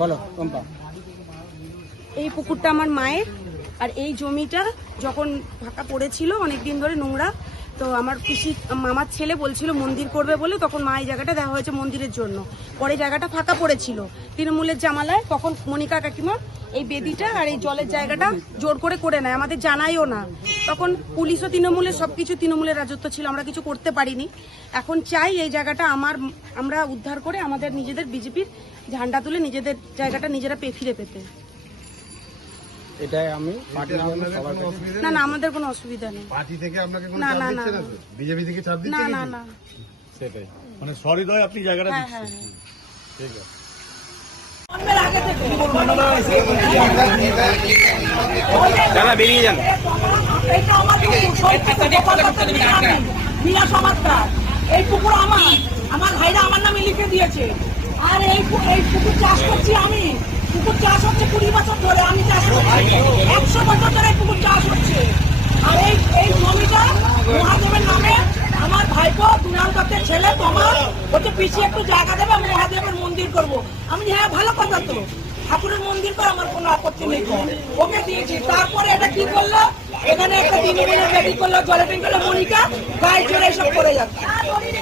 বলো কম্পা। এই পুকুরটা আমার মায়ের, আর এই জমিটা যখন ফাঁকা পড়েছিল অনেকদিন ধরে নোংরা, তো আমার পিসি মামার ছেলে বলছিল মন্দির করবে বলে, তখন মা এই জায়গাটা দেওয়া হয়েছে মন্দিরের জন্য। পরে জায়গাটা ফাঁকা পড়েছিল তৃণমূলের জামালায়, তখন মনিকা কাকিমা এই বেদিটা আর এই জলের জায়গাটা জোর করে নেয়, আমাদের জানাইও না। তখন পুলিশও তৃণমূলের, সবকিছু তৃণমূলের রাজত্ব ছিল, আমরা কিছু করতে পারিনি। এখন চাই এই জায়গাটা আমরা উদ্ধার করে আমাদের নিজেদের বিজেপির ঝান্ডা তুলে নিজেদের জায়গাটা নিজেরা ফিরে পেতে। এটাই আমি না না, আমাদের কোনো অসুবিধা নেই। পার্টি থেকে আপনাকে কোনো না চাপ না দিচ্ছে না? বিজেপি থেকে চাপ দিচ্ছে না না নাকি? না, সেটাই মানে সহৃদয় আপনি জায়গাটা হ্যাঁ দিচ্ছেন। হ্যাঁ ঠিক আছে। দাদা বেরিয়ে যান। এই পুকুর আমার ভাইরা আমার নামে লিখে দিয়েছে। আর এই পুকুর চাষ করছি আমি। পুকুর চাষ হচ্ছে 20 বছর ধরে, আমি চাষ করছি 100 বছর ধরে পুকুর চাষ হচ্ছে। আর এই জমিটা মহাদেবের নামে আমার ভাইপো দুলাল দত্তের ছেলে তোমার হচ্ছে পিছিয়ে একটু জায়গা দেবে, মহাদেবের মন্দির করব। আমি হ্যাঁ ভালো কথা তো, ঠাকুরের মন্দির করে আমার কোনো আপত্তি নেই, ওকে দিয়েছি। তারপরে এটা কি করলো, এখানে একটা তৃণমূলের বেদি করলো, জলে করলো, মনিকা গায়ে চড়ে এসব করে যাচ্ছে।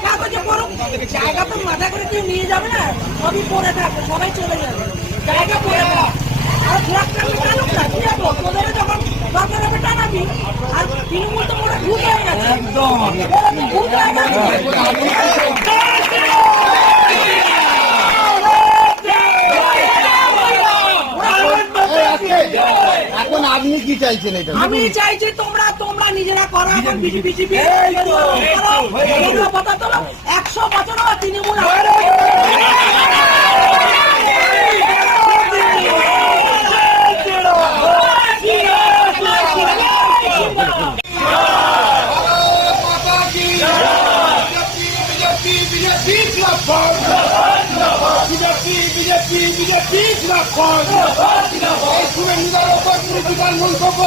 কাগজে করুক, জায়গা তো মাথা করে কেউ নিয়ে যাবে না, সবই পড়ে থাকবে, সবাই চলে যাবে, জায়গা পড়ে থাকবে। আর ফ্ল্যাট টানুক না, কি যাবো তোদের যখন দরকার হবে টানাবি। আর তৃণমূল তো মনে ভূত হয়ে গেছে, একদম ভূত হয়ে গেছে। এখন আপনি কি চাইছেন? এটা আমি চাইছি তোমরা নিজেরা করো, এখন বিজেপি 100 বছর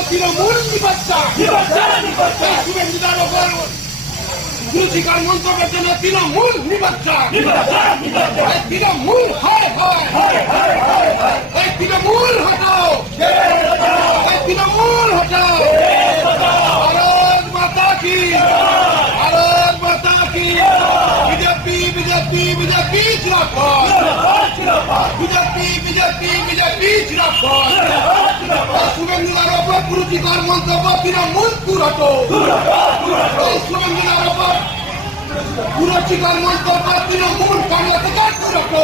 তৃণমূল রুচিকার মন্তব্যের জন্য তৃণমূল নিবাচ্চা, তৃণমূল হয় তৃণমূল হটাও, তৃণমূল হটাও। ভারত মাতা কি, ভারত মাতা কি। বিজেপি বিজেপি বিজেপি জিন্দাবাদ, বিজেপি বিজেপি বিজেপি জিন্দাবাদ। শুভেন্দুদার ওপর রুচিকার মন্তব্য তৃণমূল পুরটো, শুভেন্দুদার ওপর রুচিকার মন্তব্য তৃণমূল কংগ্রেস পুরটো।